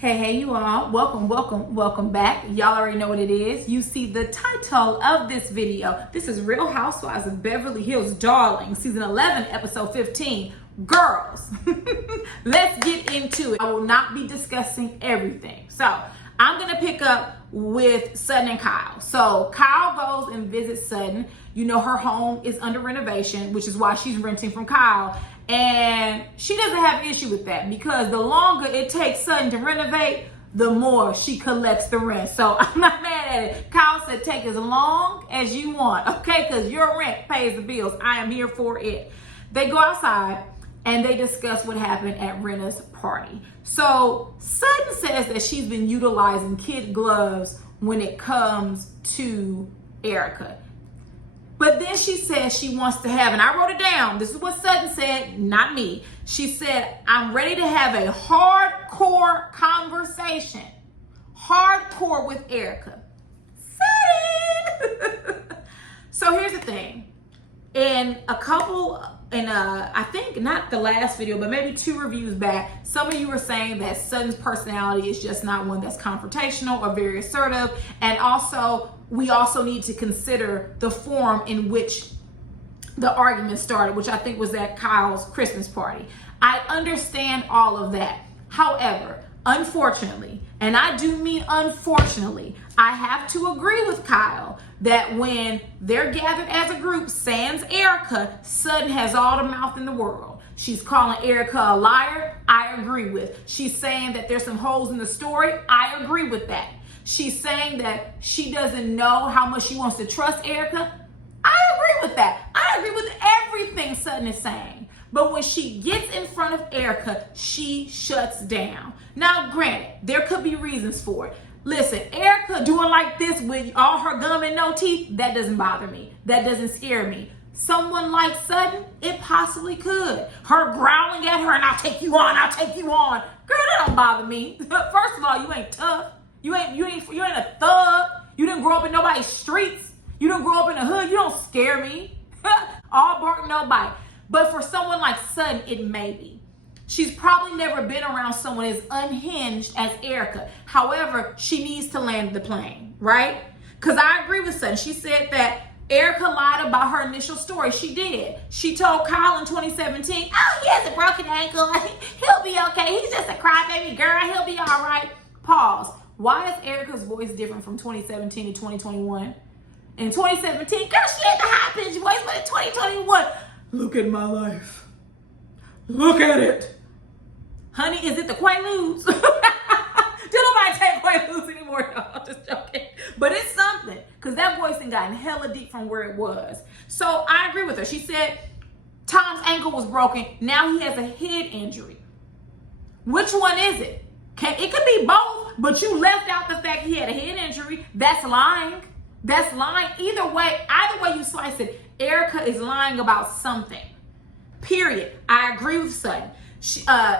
Hey, you all. Welcome back. Y'all already know what it is. You see the title of this video. This is Real Housewives of Beverly Hills, Darling, Season 11, Episode 15. Girls, let's get into it. I will not be discussing everything. So I'm going to pick up with Sutton and Kyle. So Kyle goes and visits Sutton. You know, her home is under renovation, which is why she's renting from Kyle. And she doesn't have an issue with that because the longer it takes Sutton to renovate, the more she collects the rent. So I'm not mad at it. Kyle said, take as long as you want, okay? Because your rent pays the bills. I am here for it. They go outside and they discuss what happened at Rena's party. So Sutton says that she's been utilizing kid gloves when it comes to Erika. But then she says she wants to have, and I wrote it down. This is what Sutton said, not me. She said, I'm ready to have a hardcore conversation. Hardcore with Erika. Sutton! So here's the thing. I think not the last video, but maybe 2 reviews back, some of you were saying that Sutton's personality is just not one that's confrontational or very assertive. And also, we also need to consider the form in which the argument started, which I think was at Kyle's Christmas party. I understand all of that. However, unfortunately, and I do mean unfortunately, I have to agree with Kyle that when they're gathered as a group, sans Erika, Sutton has all the mouth in the world. She's calling Erika a liar. I agree with. She's saying that there's some holes in the story. I agree with that. She's saying that she doesn't know how much she wants to trust Erika. I agree with that. I agree with everything Sutton is saying. But when she gets in front of Erika, she shuts down. Now, granted, there could be reasons for it. Listen, Erika doing like this with all her gum and no teeth, that doesn't bother me. That doesn't scare me. Someone like Sutton, it possibly could. Her growling at her and I'll take you on, I'll take you on. Girl, that don't bother me. First of all, you ain't tough. You ain't a thug. You didn't grow up in nobody's streets. You didn't grow up in the hood. You don't scare me. All bark, no bite. But for someone like Sutton, it may be. She's probably never been around someone as unhinged as Erika. However, she needs to land the plane, right? Because I agree with Sutton. She said that Erika lied about her initial story. She did. She told Kyle in 2017, oh, he has a broken ankle. He'll be okay. He's just a crybaby girl. He'll be all right. Pause. Why is Erika's voice different from 2017 to 2021? In 2017, girl, she had the high pitched voice, but in 2021, look at my life. Look at it. Honey, is it the Quaaludes? Do nobody take Quaaludes anymore? No, I'm just joking. But it's something, because that voice had gotten hella deep from where it was. So I agree with her. She said Tom's ankle was broken. Now he has a head injury. Which one is it? It could be both, but you left out the fact he had a head injury. That's lying. That's lying. Either way you slice it, Erika is lying about something. Period. I agree with Sutton.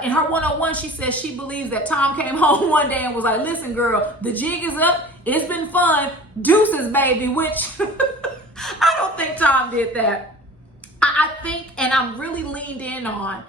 In her 101, she says she believes that Tom came home one day and was like, listen, girl, the jig is up. It's been fun. Deuces, baby, which I don't think Tom did that. I think, and I'm really leaned in on,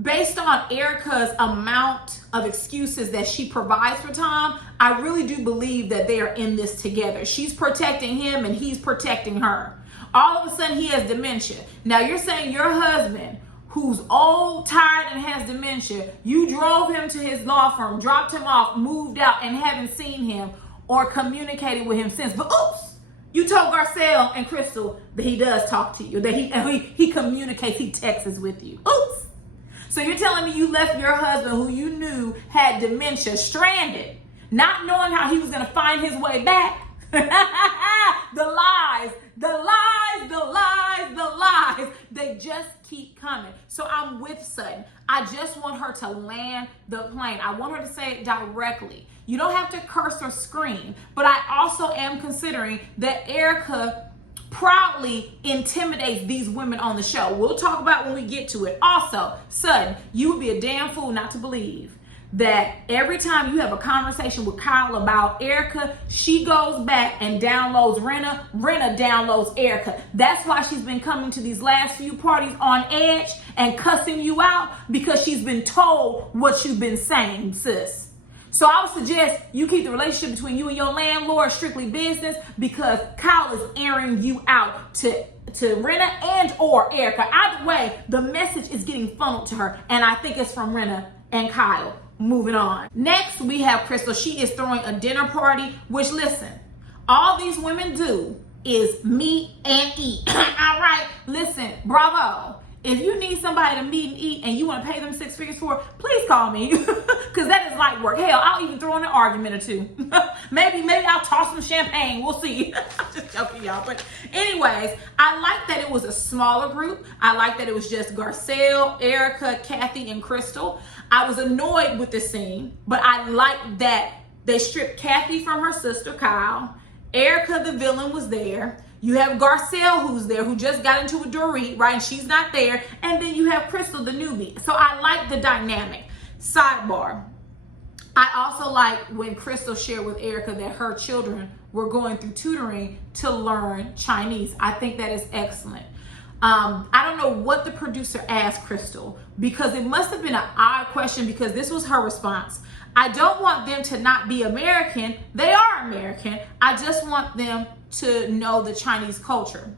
based on Erika's amount of excuses that she provides for Tom, I really do believe that they are in this together. She's protecting him and he's protecting her. All of a sudden, he has dementia. Now, you're saying your husband, who's old, tired, and has dementia, you drove him to his law firm, dropped him off, moved out, and haven't seen him or communicated with him since. But oops, you told Garcelle and Crystal that he does talk to you, that he communicates, he texts with you. Oops. So you're telling me you left your husband, who you knew had dementia, stranded, not knowing how he was going to find his way back? The lies, they just keep coming. So I'm with Sutton. I just want her to land the plane. I want her to say it directly. You don't have to curse or scream, but I also am considering that Erika proudly intimidates these women on the show. We'll talk about when we get to it. Also, Sutton, you would be a damn fool not to believe that every time you have a conversation with Kyle about Erika, she goes back and downloads Rena. Rena downloads Erika. That's why she's been coming to these last few parties on edge and cussing you out, because she's been told what you've been saying, sis. So I would suggest you keep the relationship between you and your landlord strictly business, because Kyle is airing you out to Rena and or Erika. Either way, the message is getting funneled to her, and I think it's from Rena and Kyle. Moving on. Next, we have Crystal. She is throwing a dinner party, which, listen, all these women do is meet and eat. All right, listen, bravo. If you need somebody to meet and eat and you want to pay them 6 figures for it, please call me, because that is light work. Hell, I'll even throw in an argument or two. maybe I'll toss some champagne. We'll see. I'm just joking, y'all. But anyways, I like that it was a smaller group. I like that it was just Garcelle, Erika, Kathy, and Crystal. I was annoyed with the scene, but I like that they stripped Kathy from her sister, Kyle. Erika, the villain, was there. You have Garcelle, who's there, who just got into a Dorit, right? And she's not there. And then you have Crystal, the newbie. So I like the dynamic. Sidebar. I also like when Crystal shared with Erika that her children were going through tutoring to learn Chinese. I think that is excellent. I don't know what the producer asked Crystal, because it must have been an odd question, because this was her response. I don't want them to not be American. They are American. I just want them to know the Chinese culture.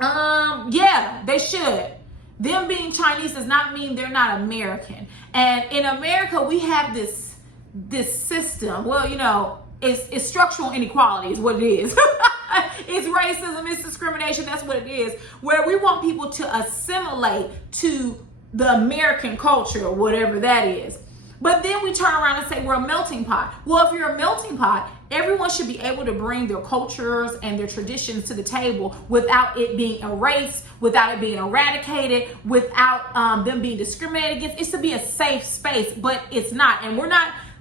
Yeah, they should. Them being Chinese does not mean they're not American. And in America, we have this system. Well, you know, it's structural inequality is what it is. It's racism, it's discrimination, that's what it is. Where we want people to assimilate to the American culture, whatever that is. But then we turn around and say we're a melting pot. Well, if you're a melting pot, everyone should be able to bring their cultures and their traditions to the table without it being erased, without it being eradicated, without them being discriminated against. It's to be a safe space, but it's not. And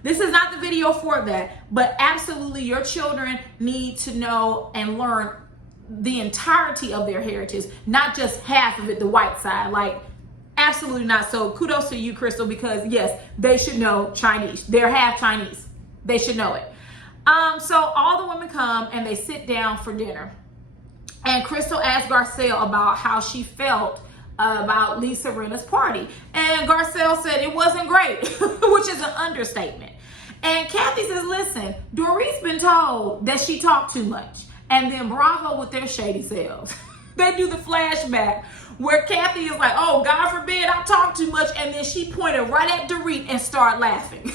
this is not the video for that. But absolutely, your children need to know and learn the entirety of their heritage, not just half of it, the white side. Like, absolutely not. So kudos to you, Crystal, because yes, they should know Chinese. They're half Chinese. They should know it. So all the women come and they sit down for dinner. And Crystal asked Garcelle about how she felt about Lisa Rinna's party. And Garcelle said it wasn't great, which is an understatement. And Kathy says, listen, Dorit's been told that she talked too much. And then Bravo with their shady selves. They do the flashback where Kathy is like, oh, God forbid I talk too much. And then she pointed right at Dorit and started laughing.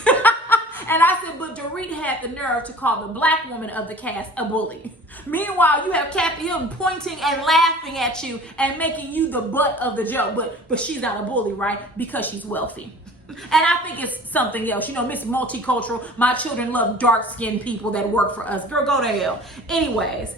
And I said, but Dorit had the nerve to call the black woman of the cast a bully. Meanwhile, you have Kathy Hilton pointing and laughing at you and making you the butt of the joke. But she's not a bully, right? Because she's wealthy. And I think it's something else. You know, Miss Multicultural, my children love dark-skinned people that work for us. Girl, go to hell. Anyways,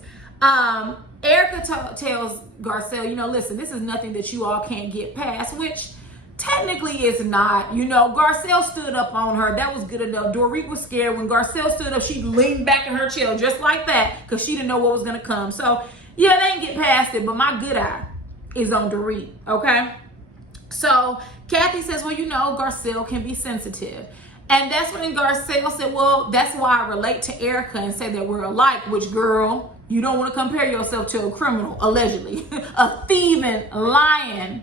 Erika tells Garcelle, you know, listen, this is nothing that you all can't get past, which technically is not. You know, Garcelle stood up on her. That was good enough. Dorit was scared. When Garcelle stood up, she leaned back in her chair just like that because she didn't know what was going to come. So, yeah, they didn't get past it, but my good eye is on Dorit, okay? So, Kathy says, well, you know, Garcelle can be sensitive. And that's when Garcelle said, well, that's why I relate to Erika and say that we're alike, which, girl, you don't want to compare yourself to a criminal, allegedly. A thieving, lying,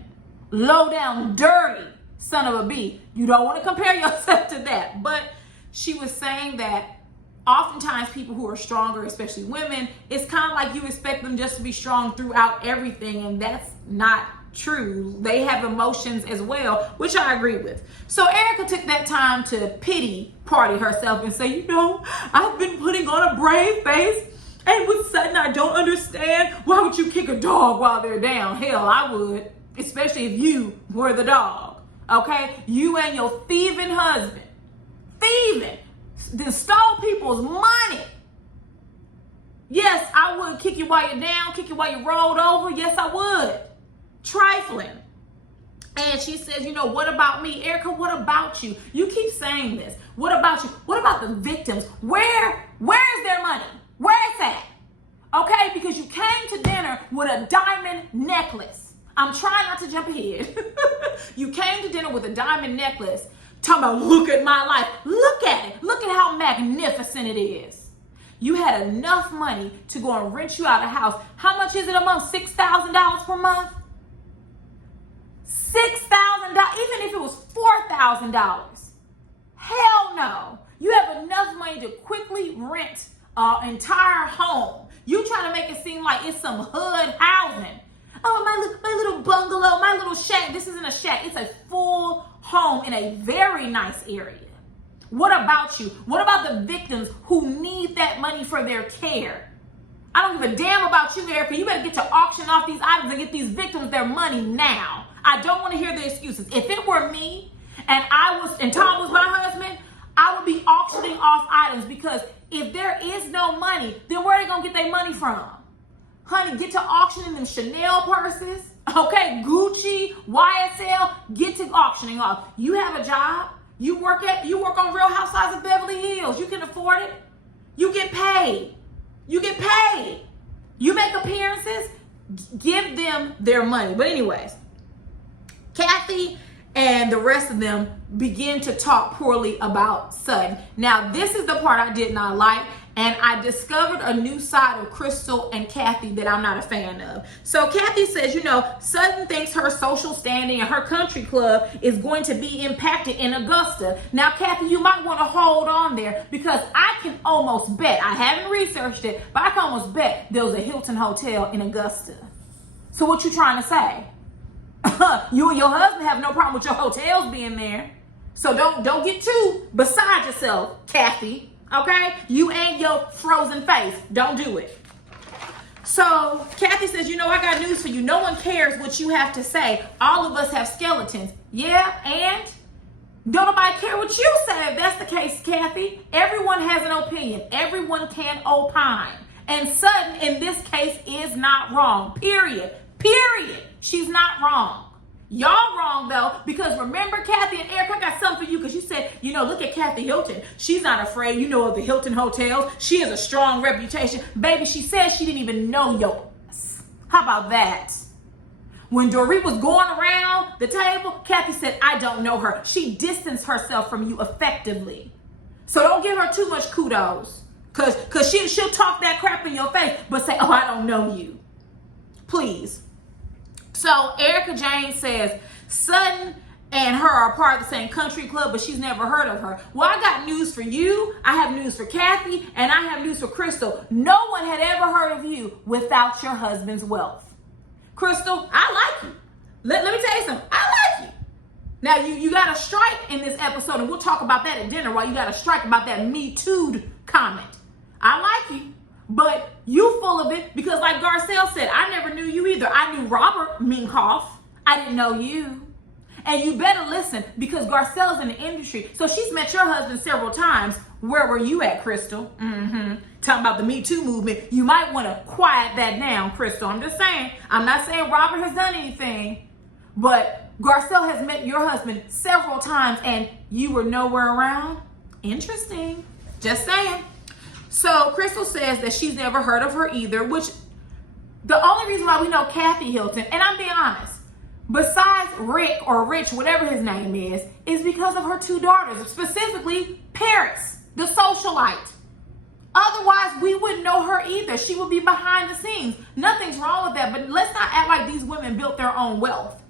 low down, dirty son of a bee. You don't want to compare yourself to that. But she was saying that oftentimes people who are stronger, especially women, it's kind of like you expect them just to be strong throughout everything. And that's not true. They have emotions as well, which I agree with. So Erika took that time to pity party herself and say, you know, I've been putting on a brave face. And with Sutton, I don't understand. Why would you kick a dog while they're down? Hell, I would. Especially if you were the dog. Okay? You and your thieving husband. Thieving. Then stole people's money. Yes, I would kick you while you're down. Kick you while you rolled over. Yes, I would. Trifling. And she says, you know, what about me? Erika, what about you? You keep saying this. What about you? What about the victims? Where's their money? Where it's at? Okay, because you came to dinner with a diamond necklace. I'm trying not to jump ahead. You came to dinner with a diamond necklace. Talking about, look at my life. Look at it. Look at how magnificent it is. You had enough money to go and rent you out a house. How much is it a month? $6,000 per month? $6,000, even if it was $4,000. Hell no. going to quickly rent an entire home. You try to make it seem like it's some hood housing. Oh, my little bungalow, my little shack. This isn't a shack. It's a full home in a very nice area. What about you? What about the victims who need that money for their care? I don't give a damn about you, Erika. You better get to auction off these items and get these victims their money now. I don't want to hear the excuses. If it were me and Tom was my husband, I would be auctioning off items, because if there is no money, then where are they going to get their money from? Honey, get to auctioning them Chanel purses, okay, Gucci, YSL, get to auctioning off. You have a job. You work on Real Housewives of Beverly Hills. You can afford it. You get paid. You get paid. You make appearances. Give them their money. But anyways, Kathy and the rest of them begin to talk poorly about Sutton. Now, this is the part I did not like, and I discovered a new side of Crystal and Kathy that I'm not a fan of. So Kathy says, Sutton thinks her social standing and her country club is going to be impacted in Augusta. Now, Kathy, you might want to hold on there, because I can almost bet, I haven't researched it, but I can almost bet there was a Hilton Hotel in Augusta. So what you trying to say? You and your husband have no problem with your hotels being there. So don't get too beside yourself, Kathy. Okay? You and your frozen face. Don't do it. So Kathy says, I got news for you. No one cares what you have to say. All of us have skeletons. Yeah, and don't nobody care what you say if that's the case, Kathy. Everyone has an opinion. Everyone can opine. And Sutton, in this case, is not wrong. Period. She's not wrong. Y'all wrong, though, because remember, Kathy and Erika, I got something for you, because you said, look at Kathy Hilton. She's not afraid, of the Hilton hotels. She has a strong reputation. Baby, she said she didn't even know your ass. How about that? When Dorit was going around the table, Kathy said, I don't know her. She distanced herself from you effectively. So don't give her too much kudos, because she'll talk that crap in your face, but say, oh, I don't know you. Please. So Erika Jane says, Sutton and her are part of the same country club, but she's never heard of her. Well, I got news for you. I have news for Kathy, and I have news for Crystal. No one had ever heard of you without your husband's wealth. Crystal, I like you. Let me tell you something. I like you. Now, you got a strike in this episode, and we'll talk about that at dinner, while you got a strike about that Me Too'd comment. I like you. But you full of it, because like Garcelle said, I never knew you either. I knew Robert Minkoff. I didn't know you. And you better listen, because Garcelle's in the industry. So she's met your husband several times. Where were you at, Crystal? Talking about the Me Too movement. You might want to quiet that down, Crystal. I'm just saying. I'm not saying Robert has done anything. But Garcelle has met your husband several times, and you were nowhere around. Interesting. Just saying. So Crystal says that she's never heard of her either, which the only reason why we know Kathy Hilton, and I'm being honest, besides Rick or Rich, whatever his name is because of her two daughters, specifically Paris, the socialite. Otherwise, we wouldn't know her either. She would be behind the scenes. Nothing's wrong with that, but let's not act like these women built their own wealth.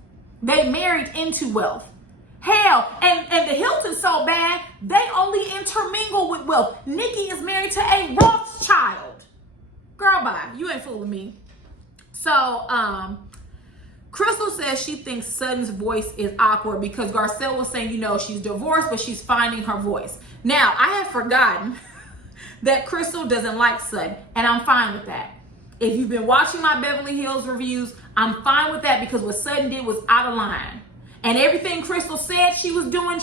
They married into wealth. Hell, and the Hilton's so bad, they only intermingle with wealth. Nikki is married to a Rothschild. Girl, bye. You ain't fooling me. So, Crystal says she thinks Sutton's voice is awkward because Garcelle was saying, she's divorced, but she's finding her voice. Now, I have forgotten that Crystal doesn't like Sutton, and I'm fine with that. If you've been watching my Beverly Hills reviews, I'm fine with that, because what Sutton did was out of line. And everything Crystal said she was doing.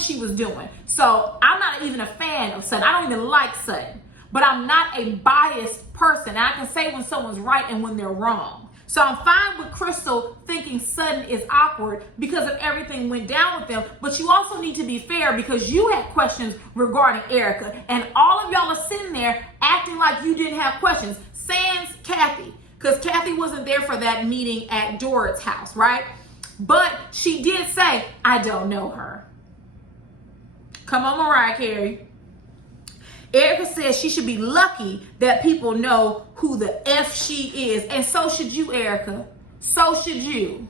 So I'm not even a fan of Sutton. I don't even like Sutton. But I'm not a biased person. And I can say when someone's right and when they're wrong. So I'm fine with Crystal thinking Sutton is awkward because of everything went down with them. But you also need to be fair, because you had questions regarding Erika. And all of y'all are sitting there acting like you didn't have questions. Sans Kathy. Because Kathy wasn't there for that meeting at Dorit's house, right? But she did say, I don't know her. Come on, Mariah Carey. Erika says she should be lucky that people know who the F she is. And so should you, Erika. So should you.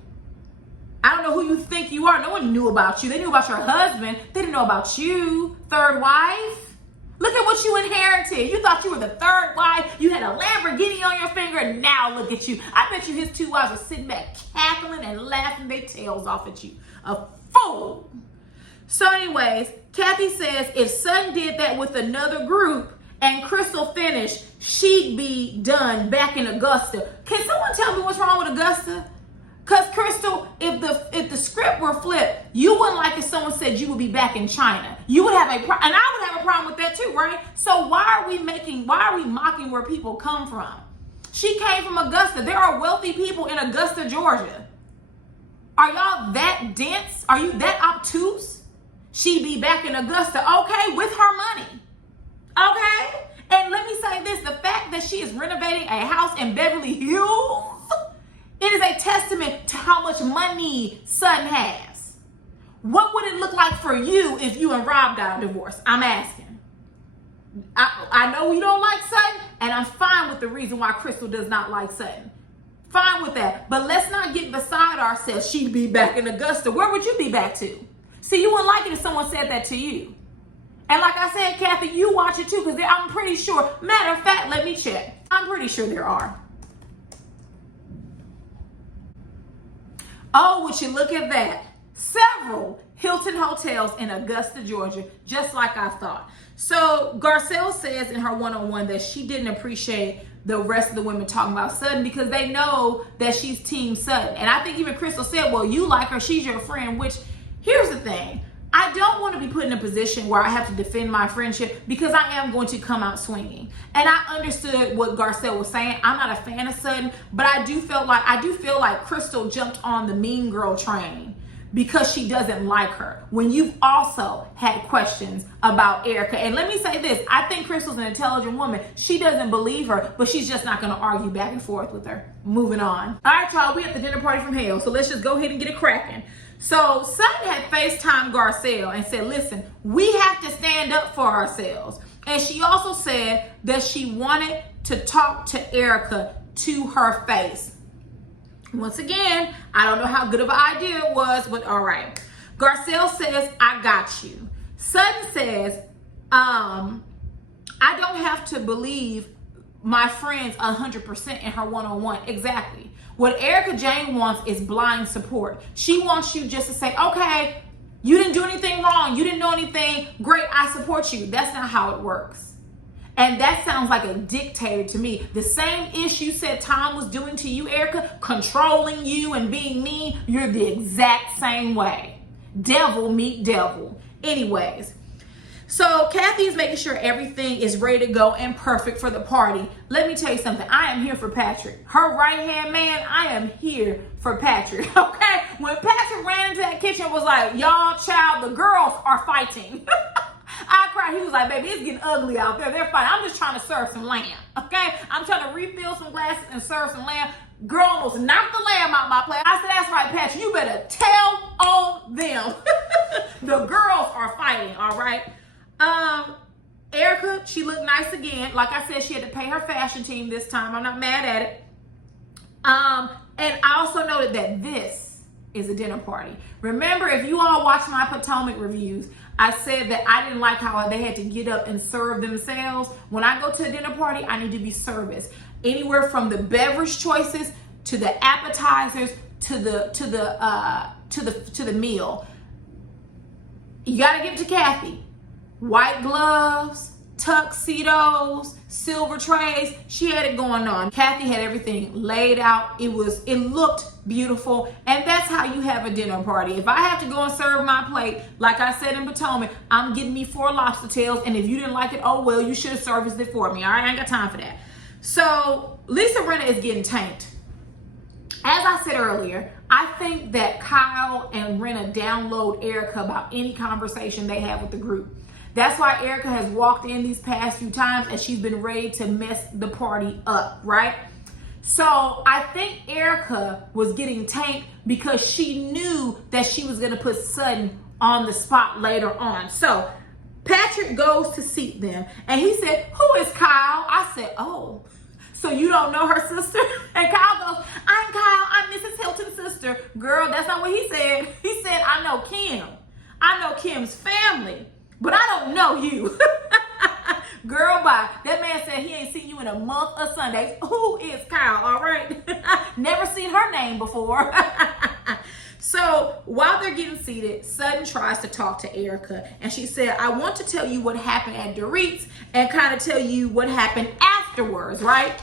I don't know who you think you are. No one knew about you. They knew about your husband. They didn't know about you, third wife. Look at what you inherited. tale. You thought you were the third wife. You had a Lamborghini on your finger, and now look at you. I bet you his two wives are sitting back cackling and laughing their tails off at you. A fool. So anyways, Kathy says if Sutton did that with another group and Crystal finished, she'd be done back in Augusta. Can someone tell me what's wrong with Augusta? Because Crystal, if the script were flipped, you wouldn't like if someone said you would be back in China. You would have and I would have a problem with that too, right? So why are we mocking where people come from? She came from Augusta. There are wealthy people in Augusta, Georgia. Are y'all that dense? Are you that obtuse? She'd be back in Augusta, okay, with her money. Okay? And let me say this, the fact that she is renovating a house in Beverly Hills, it is a testament to how much money Sutton has. What would it look like for you if you and Rob got a divorce? I'm asking. I know you don't like Sutton, and I'm fine with the reason why Crystal does not like Sutton. Fine with that. But let's not get beside ourselves. She'd be back in Augusta. Where would you be back to? See, you wouldn't like it if someone said that to you. And like I said, Kathy, you watch it too, because I'm pretty sure. Matter of fact, let me check. I'm pretty sure there are. Oh, would you look at that? Several Hilton hotels in Augusta, Georgia, just like I thought. So Garcelle says in her one-on-one that she didn't appreciate the rest of the women talking about Sutton because they know that she's Team Sutton. And I think even Crystal said, well, you like her, she's your friend, which here's the thing. I don't want to be put in a position where I have to defend my friendship because I am going to come out swinging. And I understood what Garcelle was saying. I'm not a fan of Sutton, but I do feel like Crystal jumped on the mean girl train because she doesn't like her, when you've also had questions about Erika. And let me say this, I think Crystal's an intelligent woman. She doesn't believe her, but she's just not going to argue back and forth with her. Moving on. All right, y'all, we at the dinner party from hell, so let's just go ahead and get it cracking. So Sutton had FaceTimed Garcelle and said, listen, we have to stand up for ourselves. And she also said that she wanted to talk to Erika to her face. Once again, I don't know how good of an idea it was, but all right. Garcelle says, I got you. Sutton says, I don't have to believe my friends 100% in her one-on-one. Exactly. What Erika Jayne wants is blind support. She wants you just to say, okay, you didn't do anything wrong. You didn't know anything. Great, I support you. That's not how it works. And that sounds like a dictator to me. The same ish you said Tom was doing to you, Erika, controlling you and being mean, you're the exact same way. Devil meet devil. Anyways, so Kathy is making sure everything is ready to go and perfect for the party. Let me tell you something. I am here for Patrick. Her right-hand man, I am here for Patrick, okay? When Patrick ran into that kitchen and was like, y'all, child, the girls are fighting. I cried. He was like, baby, it's getting ugly out there. They're fighting. I'm just trying to serve some lamb, okay? I'm trying to refill some glasses and serve some lamb. Girl almost knocked the lamb out my plate. I said, that's right, Patrick. You better tell on them. The girls are fighting, all right? Erika, she looked nice again. Like I said, she had to pay her fashion team this time. I'm not mad at it. And I also noted that this is a dinner party. Remember, if you all watch my Potomac reviews, I said that I didn't like how they had to get up and serve themselves. When I go to a dinner party, I need to be serviced. Anywhere from the beverage choices to the appetizers to the meal. You gotta give it to Kathy. White gloves, tuxedos, silver trays. She had it going on. Kathy had everything laid out. It looked beautiful. And that's how you have a dinner party. If I have to go and serve my plate, like I said in Potomac, I'm getting me 4 lobster tails. And if you didn't like it, oh well, you should have serviced it for me. All right, I ain't got time for that. So Lisa Rinna is getting tanked. As I said earlier, I think that Kyle and Rinna download Erika about any conversation they have with the group. That's why Erika has walked in these past few times and she's been ready to mess the party up, right? So I think Erika was getting tanked because she knew that she was going to put Sutton on the spot later on. So Patrick goes to seat them and he said, who is Kyle? I said, oh, so you don't know her sister? And Kyle goes, I'm Kyle, I'm Mrs. Hilton's sister. Girl, that's not what he said. He said, I know Kim. I know Kim's family. But I don't know you. Girl, bye. That man said he ain't seen you in a month of Sundays. Who is Kyle, all right? Never seen her name before. So while they're getting seated, Sutton tries to talk to Erika. And she said, I want to tell you what happened at Dorit's and kind of tell you what happened afterwards, right?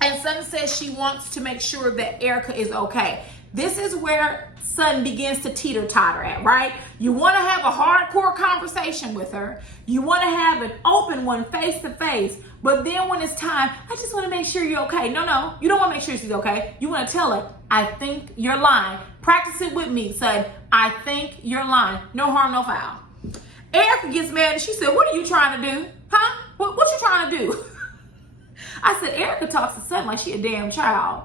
And Sutton says she wants to make sure that Erika is okay. This is where Sutton begins to teeter-totter at, right? You want to have a hardcore conversation with her. You want to have an open one face-to-face. But then when it's time, I just want to make sure you're okay. No, you don't want to make sure she's okay. You want to tell her, I think you're lying. Practice it with me, Sutton. I think you're lying. No harm, no foul. Erika gets mad and she said, what are you trying to do? Huh? What you trying to do? I said, Erika talks to Sutton like she a damn child.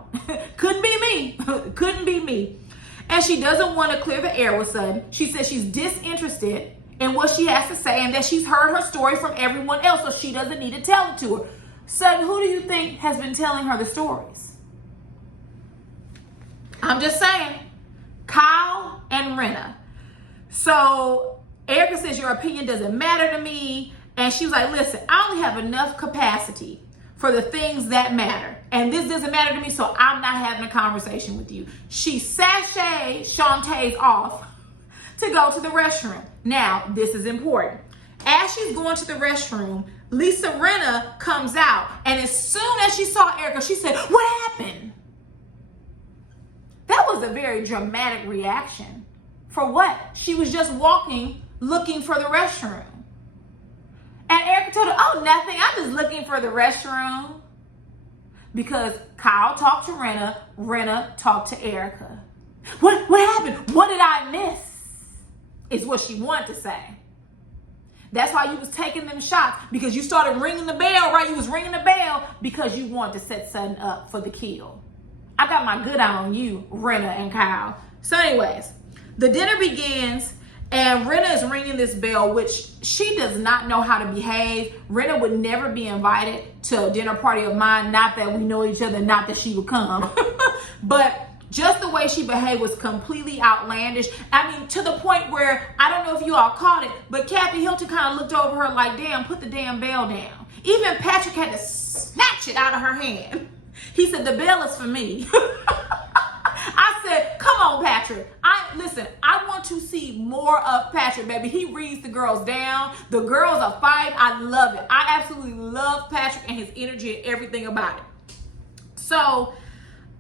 Couldn't be me. Couldn't be me. And she doesn't want to clear the air with Sutton. She says she's disinterested in what she has to say and that she's heard her story from everyone else, so she doesn't need to tell it to her. Sutton, who do you think has been telling her the stories? I'm just saying. Kyle and Rinna. So Erika says your opinion doesn't matter to me. And she was like, listen, I only have enough capacity for the things that matter. And this doesn't matter to me, so I'm not having a conversation with you. She sashayed Shantae's off to go to the restroom. Now, this is important. As she's going to the restroom, Lisa Rinna comes out. And as soon as she saw Erika, she said, what happened? That was a very dramatic reaction. For what? She was just walking, looking for the restroom. And Erika told her, oh, nothing. I'm just looking for the restroom. Because Kyle talked to Rinna. Rinna talked to Erika. What happened? What did I miss? Is what she wanted to say. That's why you was taking them shots. Because you started ringing the bell, right? You was ringing the bell because you wanted to set Sutton up for the kill. I got my good eye on you, Rinna and Kyle. So anyways, the dinner begins. And Rinna is ringing this bell, which she does not know how to behave. Rinna would never be invited to a dinner party of mine. Not that we know each other, not that she would come. But just the way she behaved was completely outlandish. I mean, to the point where, I don't know if you all caught it, but Kathy Hilton kind of looked over her like, damn, put the damn bell down. Even Patrick had to snatch it out of her hand. He said, the bell is for me. I said, come on, Patrick. Listen, I want to see more of Patrick, baby. He reads the girls down. The girls are fighting. I love it. I absolutely love Patrick and his energy and everything about it. So,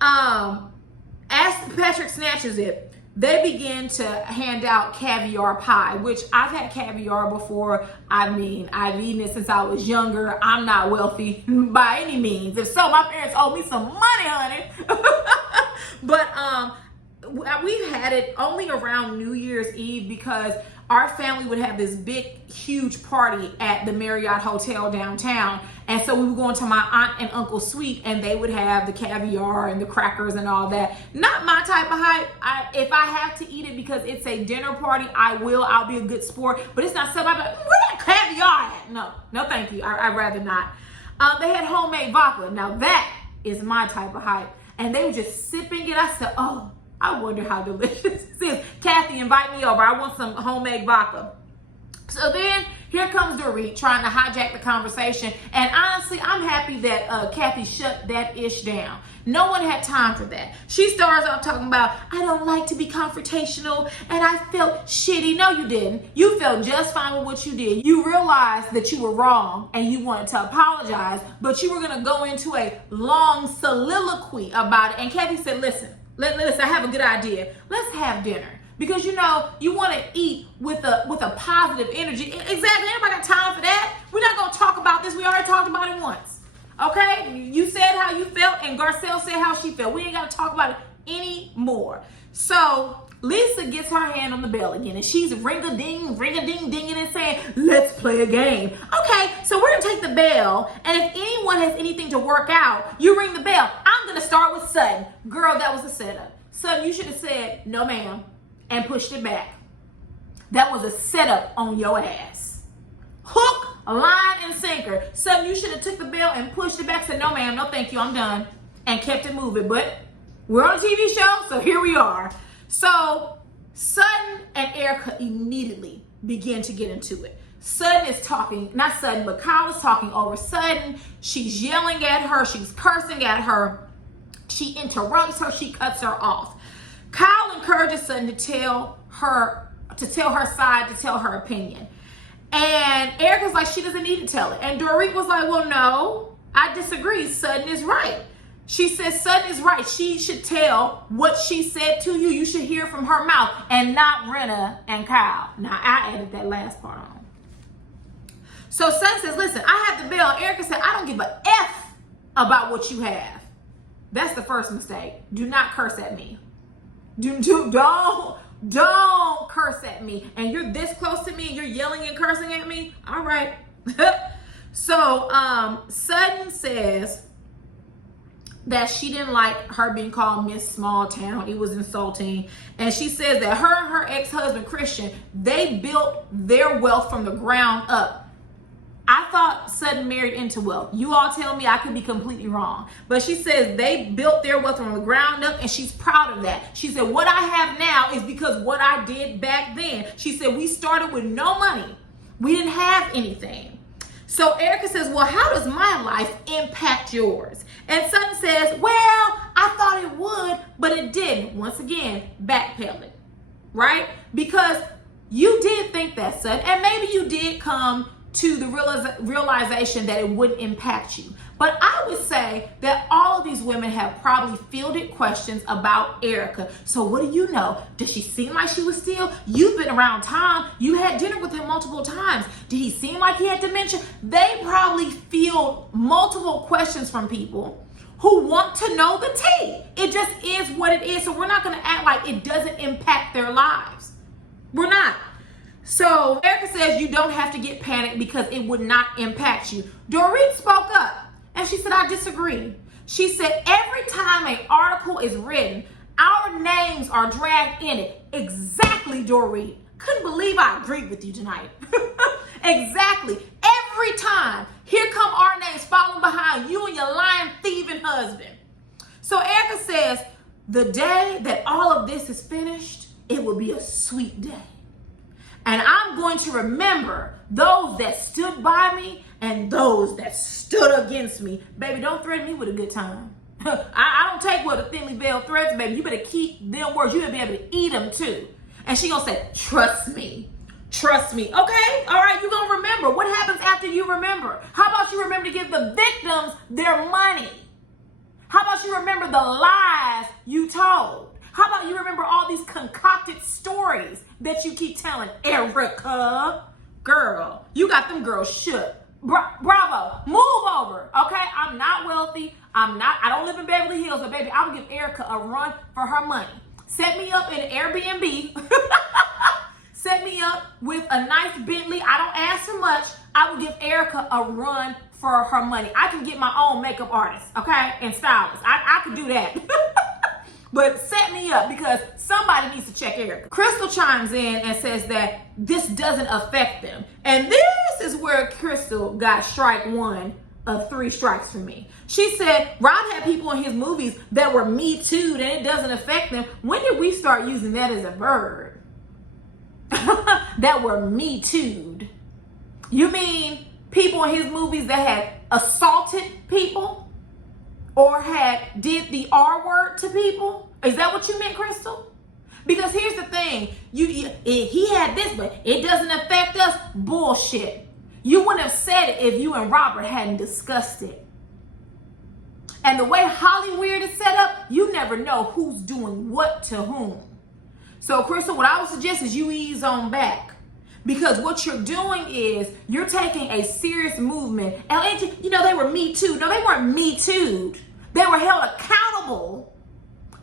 as Patrick snatches it, they begin to hand out caviar pie, which I've had caviar before. I mean, I've eaten it since I was younger. I'm not wealthy by any means. If so, my parents owe me some money, honey. But we've had it only around New Year's Eve because our family would have this big, huge party at the Marriott Hotel downtown. And so we would go into my aunt and uncle's suite and they would have the caviar and the crackers and all that. Not my type of hype. If I have to eat it because it's a dinner party, I'll be a good sport. But it's not something I'm like, where that caviar at? No, thank you. I'd rather not. They had homemade vodka. Now that is my type of hype. And they were just sipping it. I said, oh, I wonder how delicious this is. Kathy, invite me over. I want some homemade vodka. So then here comes Dorit trying to hijack the conversation. And honestly, I'm happy that Kathy shut that ish down. No one had time for that. She starts off talking about, I don't like to be confrontational and I felt shitty. No, you didn't. You felt just fine with what you did. You realized that you were wrong and you wanted to apologize, but you were going to go into a long soliloquy about it. And Kathy said, listen, I have a good idea. Let's have dinner. Because you know, you want to eat with a positive energy. Exactly. Anybody got time for that? We're not going to talk about this. We already talked about it once. Okay? You said how you felt and Garcelle said how she felt. We ain't got to talk about it anymore. So Lisa gets her hand on the bell again and she's ring-a-ding-dinging and saying, let's play a game. Okay, so we're going to take the bell and if anyone has anything to work out, you ring the bell. I'm going to start with Sutton. Girl, that was a setup. Sutton, you should have said, no ma'am, and pushed it back. That was a setup on your ass. Hook, line, and sinker. Sutton, you should have took the bell and pushed it back, said, no ma'am, no thank you, I'm done, and kept it moving. But we're on a TV show, so here we are. So Sutton and Erika immediately begin to get into it. Sutton is talking, not Sutton, but Kyle is talking over Sutton. She's yelling at her. She's cursing at her. She interrupts her. She cuts her off. Kyle encourages Sutton to tell her side, to tell her opinion. And Erika's like, she doesn't need to tell it. And Dorit was like, well, no, I disagree. Sutton is right. She says Sutton is right. She should tell what she said to you. You should hear from her mouth and not Renna and Kyle. Now, I added that last part on. So Sutton says, listen, I have the bell. Erika said, I don't give a F about what you have. That's the first mistake. Do not curse at me. Don't curse at me. And you're this close to me and you're yelling and cursing at me? All right. So Sutton says that she didn't like her being called Miss Small Town. It was insulting. And she says that her and her ex-husband, Christian, they built their wealth from the ground up. I thought Sutton married into wealth. You all tell me, I could be completely wrong. But she says they built their wealth from the ground up, and she's proud of that. She said, what I have now is because what I did back then. She said, we started with no money. We didn't have anything. So Erika says, well, how does my life impact yours? And Sutton says, well, I thought it would, but it didn't. Once again, backpedaling, right? Because you did think that, Sutton, and maybe you did come to the realization that it wouldn't impact you. But I would say that all of these women have probably fielded questions about Erika. So what do you know? Does she seem like she was still? You've been around Tom. You had dinner with him multiple times. Did he seem like he had dementia? They probably field multiple questions from people who want to know the tea. It just is what it is. So we're not going to act like it doesn't impact their lives. We're not. So Erika says you don't have to get panicked because it would not impact you. Dorit spoke up and she said, I disagree. She said, every time an article is written, our names are dragged in it. Exactly, Dorit. Couldn't believe I agreed with you tonight. Exactly. Every time, here come our names following behind you and your lying, thieving husband. So Erika says, the day that all of this is finished, it will be a sweet day. And I'm going to remember those that stood by me and those that stood against me. Baby, don't threaten me with a good time. I don't take what a thinly veiled threats, baby. You better keep them words. You better be able to eat them too. And she gonna say, trust me. Trust me. Okay? All right, you're gonna remember. What happens after you remember? How about you remember to give the victims their money? How about you remember the lies you told? How about you remember all these concocted stories that you keep telling? Erika, girl, you got them girls shook. Bravo, move over, okay? I'm not wealthy. I don't live in Beverly Hills, but baby, I will give Erika a run for her money. Set me up in an Airbnb. Set me up with a nice Bentley. I don't ask for much. I will give Erika a run for her money. I can get my own makeup artist, okay? And stylist. I could do that. But set me up because somebody needs to check Erika. Crystal chimes in and says that this doesn't affect them. And this is where Crystal got strike one of 3 strikes from me. She said, Rob had people in his movies that were Me Too'd and it doesn't affect them. When did we start using that as a verb? That were Me Too'd. You mean people in his movies that had assaulted people? Or did the R word to people? Is that what you meant, Crystal? Because here's the thing. He had this, but it doesn't affect us. Bullshit. You wouldn't have said it if you and Robert hadn't discussed it. And the way Hollywood is set up, you never know who's doing what to whom. So, Crystal, what I would suggest is you ease on back. Because what you're doing is you're taking a serious movement. And they were Me Too. No, they weren't Me Too'd. They were held accountable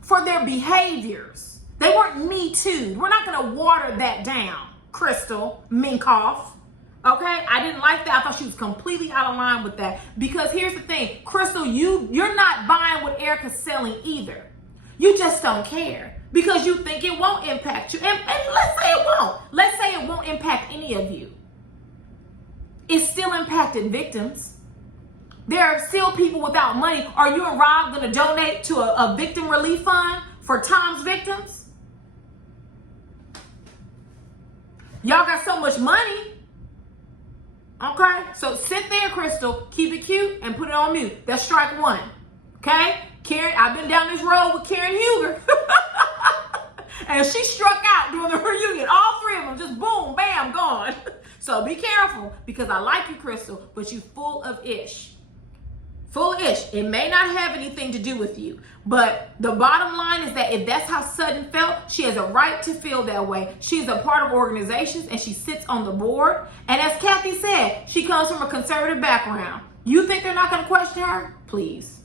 for their behaviors. They weren't Me Too'd. We're not going to water that down, Crystal Minkoff. Okay? I didn't like that. I thought she was completely out of line with that. Because here's the thing. Crystal, you're not buying what Erika's selling either. You just don't care. Because you think it won't impact you. And let's say it won't. Let's say it won't impact any of you. It still impacted victims. There are still people without money. Are you and Rob going to donate to a victim relief fund for Tom's victims? Y'all got so much money. Okay? So sit there, Crystal. Keep it cute and put it on mute. That's strike one. Okay? Karen, I've been down this road with Karen Huger. And she struck out during the reunion. All three of them, just boom, bam, gone. So be careful, because I like you, Crystal, but you full of ish. Full of ish. It may not have anything to do with you, but the bottom line is that if that's how Sutton felt, she has a right to feel that way. She is a part of organizations and she sits on the board. And as Kathy said, she comes from a conservative background. You think they're not going to question her? Please.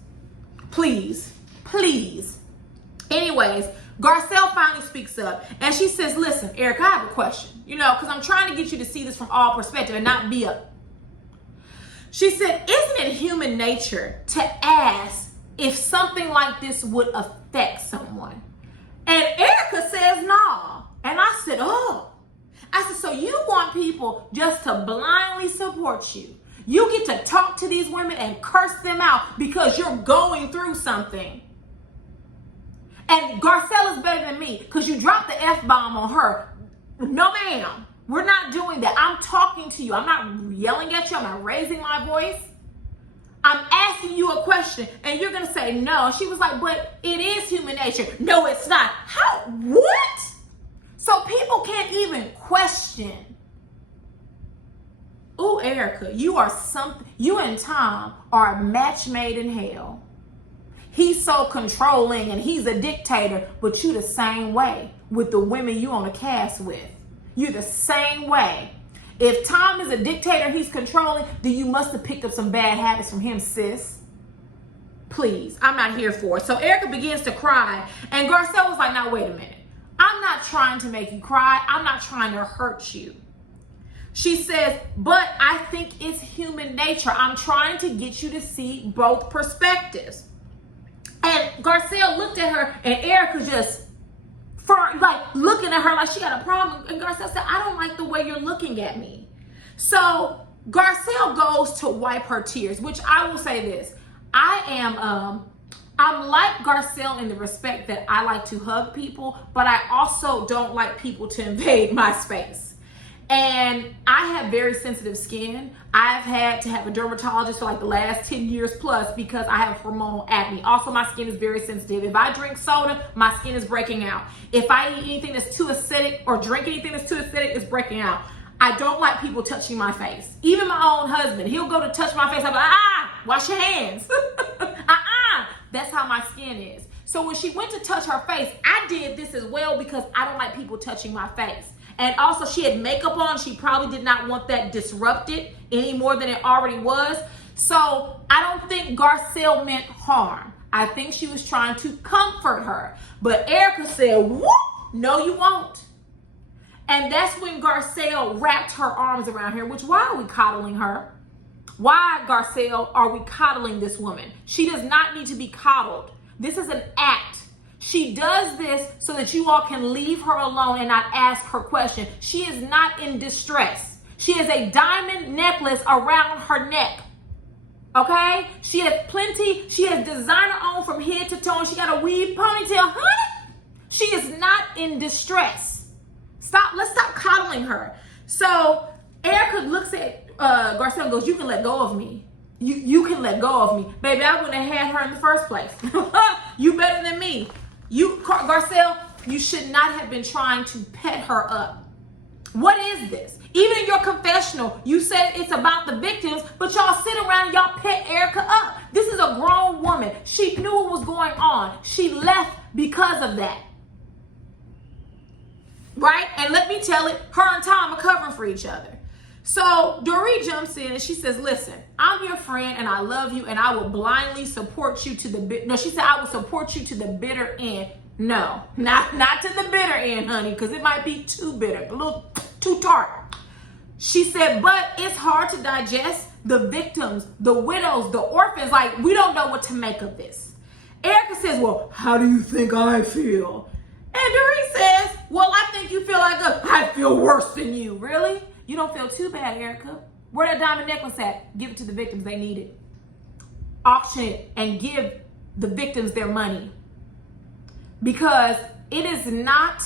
Please. Please. Anyways, Garcelle finally speaks up and she says, listen, Erika, I have a question, because I'm trying to get you to see this from all perspectives and not be a... She said, isn't it human nature to ask if something like this would affect someone? And Erika says, no. And I said, oh. I said, so you want people just to blindly support you. You get to talk to these women and curse them out because you're going through something. And Garcelle is better than me because you dropped the F-bomb on her. No, ma'am. We're not doing that. I'm talking to you. I'm not yelling at you. I'm not raising my voice. I'm asking you a question and you're going to say no. She was like, but it is human nature. No, it's not. How? What? So people can't even question. Ooh, Erika, you are something. You and Tom are a match made in hell. He's so controlling and he's a dictator, but you the same way with the women you on a cast with. You're the same way. If Tom is a dictator, he's controlling, then you must have picked up some bad habits from him, sis. Please, I'm not here for it. So Erika begins to cry and Garcelle was like, now wait a minute. I'm not trying to make you cry. I'm not trying to hurt you. She says, but I think it's human nature. I'm trying to get you to see both perspectives. And Garcelle looked at her and Erika just looking at her like she got a problem. And Garcelle said, I don't like the way you're looking at me. So Garcelle goes to wipe her tears, which I will say this. I'm like Garcelle in the respect that I like to hug people, but I also don't like people to invade my space. And I have very sensitive skin. I've had to have a dermatologist for like the last 10 years plus because I have hormonal acne. Also, my skin is very sensitive. If I drink soda, my skin is breaking out. If I eat anything that's too acidic or drink anything that's too acidic, it's breaking out. I don't like people touching my face. Even my own husband, he'll go to touch my face. I'm like, wash your hands. That's how my skin is. So when she went to touch her face, I did this as well because I don't like people touching my face. And also she had makeup on. She probably did not want that disrupted any more than it already was. So I don't think Garcelle meant harm. I think she was trying to comfort her. But Erika said, whoop, no you won't. And that's when Garcelle wrapped her arms around her, which why are we coddling her? Why, Garcelle, are we coddling this woman? She does not need to be coddled. This is an act. She does this so that you all can leave her alone and not ask her question. She is not in distress. She has a diamond necklace around her neck. Okay? She has plenty. She has designer on from head to toe. She got a weave ponytail. Honey, she is not in distress. Let's stop coddling her. So Erika looks at Garcelle and goes, you can let go of me. You can let go of me. Baby, I wouldn't have had her in the first place. You better than me. Garcelle, you should not have been trying to pet her up. What is this? Even in your confessional, you said it's about the victims, but y'all sit around and y'all pet Erika up. This is a grown woman. She knew what was going on. She left because of that. Right? And let me tell it, her and Tom are covering for each other. So Doree jumps in and she says, listen, I'm your friend and I love you and I will blindly support you to the no, she said I will support you to the bitter end. No, not to the bitter end, honey, because it might be too bitter, a little too tart. She said, but it's hard to digest. The victims, the widows, the orphans, like we don't know what to make of this. Erika says, well, how do you think I feel? And Doree says, well, I think you feel like I feel worse than you. Really? You don't feel too bad, Erika. Where that diamond necklace at? Give it to the victims. They need it. Auction it and give the victims their money. Because it is not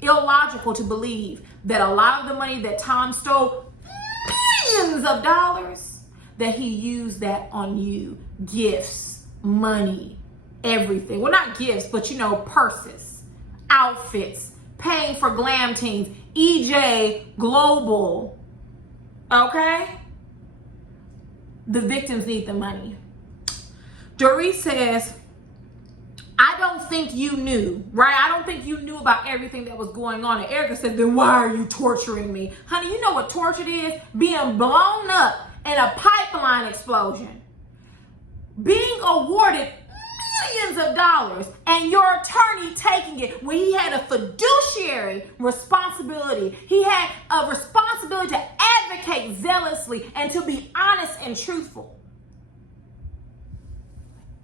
illogical to believe that a lot of the money that Tom stole millions of dollars, that he used that on you. Gifts, money, everything. Well, not gifts, but you know, purses, outfits, paying for glam teams, EJ Global. Okay? The victims need the money. Dorit says, I don't think you knew, right? I don't think you knew about everything that was going on. And Erika said, then why are you torturing me? Honey, you know what torture is? Being blown up in a pipeline explosion. Being awarded millions of dollars and your attorney taking it when he had a fiduciary responsibility. He had a responsibility to advocate zealously and to be honest and truthful.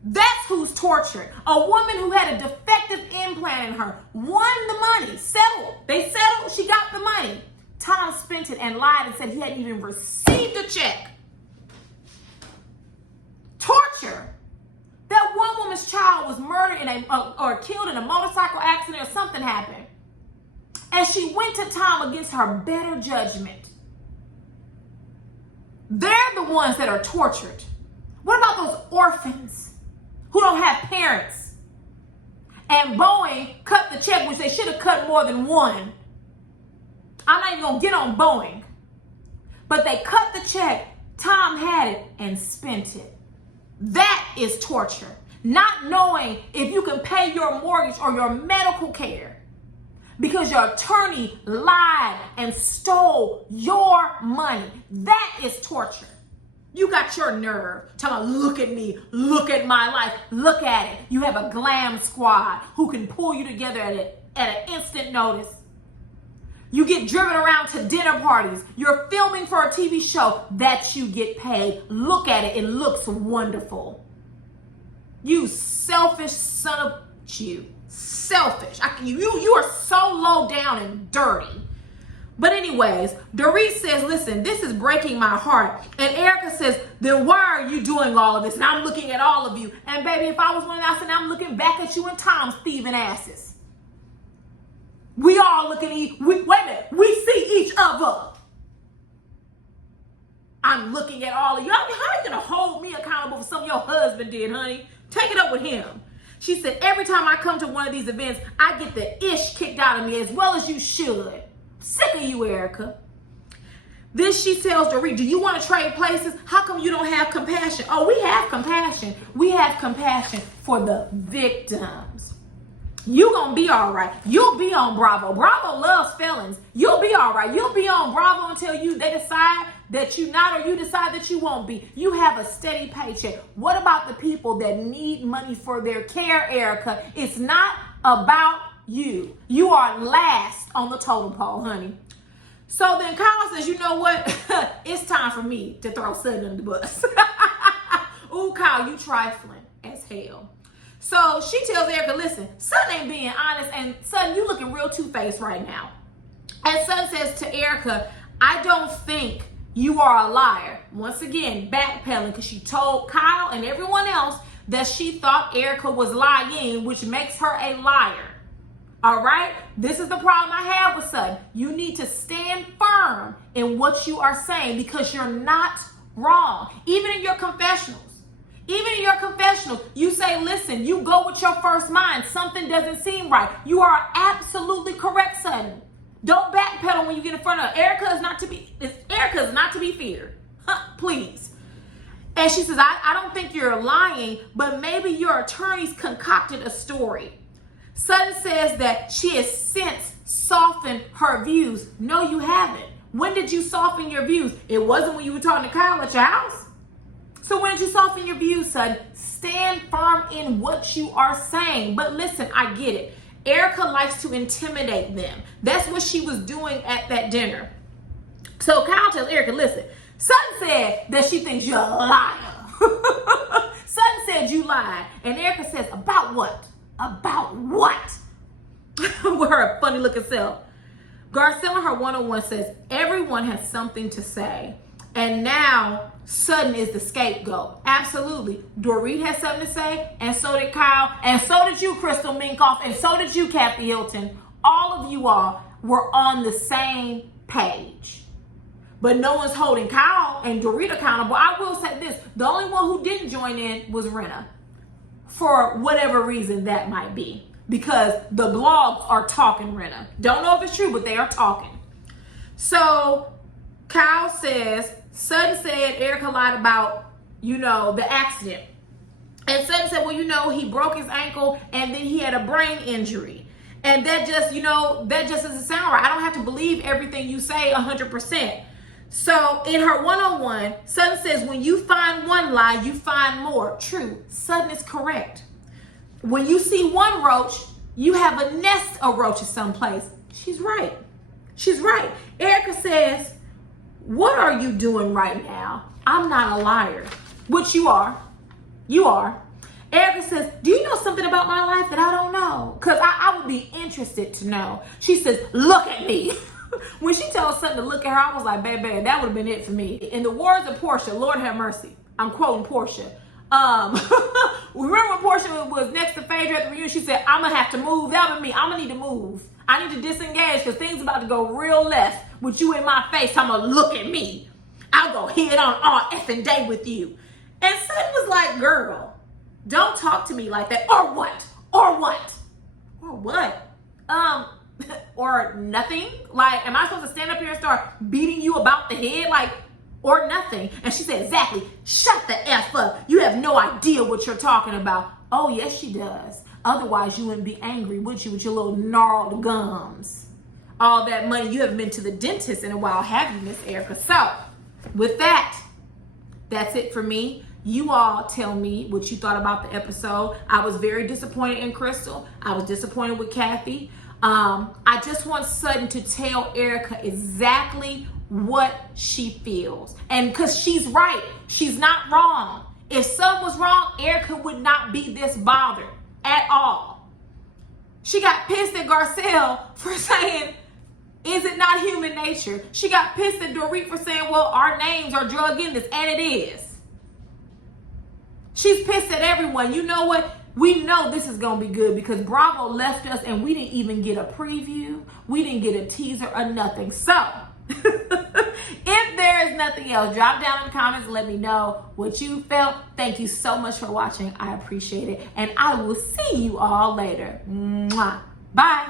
That's who's tortured. A woman who had a defective implant in her won the money, settled. They settled, she got the money. Tom spent it and lied and said he hadn't even received a check. Torture. That one woman's child was murdered or killed in a motorcycle accident or something happened. And she went to Tom against her better judgment. They're the ones that are tortured. What about those orphans who don't have parents? And Boeing cut the check, which they should have cut more than one. I'm not even going to get on Boeing. But they cut the check, Tom had it, and spent it. That is torture. Not knowing if you can pay your mortgage or your medical care because your attorney lied and stole your money. That is torture. You got your nerve talking about, look at me, look at my life, look at it. You have a glam squad who can pull you together at an instant notice. You get driven around to dinner parties. You're filming for a TV show that you get paid. Look at it. It looks wonderful. You selfish son of you. Selfish. You are so low down and dirty. But anyways, Dorit says, listen, this is breaking my heart. And Erika says, then why are you doing all of this? And I'm looking at all of you. And baby, if I was one of them, I'm looking back at you and Tom's thieving asses. We all look at wait a minute, we see each other. I'm looking at all of you. How are you gonna hold me accountable for something your husband did, honey? Take it up with him. She said, every time I come to one of these events, I get the ish kicked out of me as well as you should. Sick of you, Erika. Then she tells Dorit, do you want to trade places? How come you don't have compassion? Oh, we have compassion. We have compassion for the victims. You gonna be all right. You'll be on Bravo. Bravo loves felons. You'll be all right. You'll be on Bravo until they decide that you're not, or you decide that you won't be. You have a steady paycheck. What about the people that need money for their care, Erika? It's not about you. You are last on the totem pole, honey. So then Kyle says, you know what? It's time for me to throw Sutton under the bus. Ooh, Kyle, you trifling as hell. So she tells Erika, listen, Sutton ain't being honest, and Sutton, you looking real two-faced right now. And Sutton says to Erika, I don't think you are a liar. Once again, backpedaling, because she told Kyle and everyone else that she thought Erika was lying, which makes her a liar. All right? This is the problem I have with Sutton. You need to stand firm in what you are saying because you're not wrong. Even in your confessionals. Even in your confessional, you say, listen, you go with your first mind. Something doesn't seem right. You are absolutely correct, Sutton. Don't backpedal when you get in front of her. Erika is not to be feared. Please. And she says, I don't think you're lying, but maybe your attorneys concocted a story. Sutton says that she has since softened her views. No, you haven't. When did you soften your views? It wasn't when you were talking to Kyle at your house. So when did you soften your views, Sutton? Stand firm in what you are saying. But listen, I get it. Erika likes to intimidate them. That's what she was doing at that dinner. So Kyle tells Erika, listen, Sutton said that she thinks you're a liar. Sutton said you lied. And Erika says, about what? About what? With her funny looking self. Garcelle in her 101 says, everyone has something to say. And now Sutton is the scapegoat. Absolutely. Dorit has something to say, and so did Kyle, and so did you, Crystal Minkoff, and so did you, Kathy Hilton. All of you all were on the same page. but no one's holding Kyle and Dorita accountable. I will say this, the only one who didn't join in was Rinna, for whatever reason that might be, because the blogs are talking Rinna. Don't know if it's true, but they are talking. So Kyle says, Sutton said Erika lied about, the accident. And Sutton said, well, he broke his ankle and then he had a brain injury. And that just, that just doesn't sound right. I don't have to believe everything you say 100%. So in her one-on-one, Sutton says, when you find one lie, you find more. True. Sutton is correct. When you see one roach, you have a nest of roaches someplace. She's right. She's right. Erika says, what are you doing right now? I'm not a liar. Which you are. You are. Erika says, do you know something about my life that I don't know? Because I would be interested to know. She says, look at me. When she told Sutton to look at her, I was like, baby, that would have been it for me. In the words of Portia, Lord have mercy. I'm quoting Portia. Remember when Portia was next to Phaedra at the reunion? She said, I'm going to have to move. That was me. I'm going to need to move. I need to disengage because things about to go real left with you in my face. I'm going to look at me. I'll go head on all effing day with you. And Sutton was like, girl, don't talk to me like that. Or what? Or what? Or what? Or nothing? Like, am I supposed to stand up here and start beating you about the head? Like, or nothing? And she said, exactly, shut the F up. You have no idea what you're talking about. Oh, yes, she does. Otherwise, you wouldn't be angry, would you, with your little gnarled gums? All that money. You haven't been to the dentist in a while, have you, Miss Erika? So, with that, that's it for me. You all tell me what you thought about the episode. I was very disappointed in Crystal. I was disappointed with Kathy. I just want Sutton to tell Erika exactly what she feels. And because she's right. She's not wrong. If Sutton was wrong, Erika would not be this bothered at all. She got pissed at Garcelle for saying, is it not human nature? She got pissed at Dorit for saying, well, our names are drug in this, and it is. She's pissed at everyone. You know what? We know this is going to be good because Bravo left us and we didn't even get a preview. We didn't get a teaser or nothing. So, if there is nothing else, drop down in the comments and let me know what you felt. Thank you so much for watching. I appreciate it. And I will see you all later. Mwah. Bye.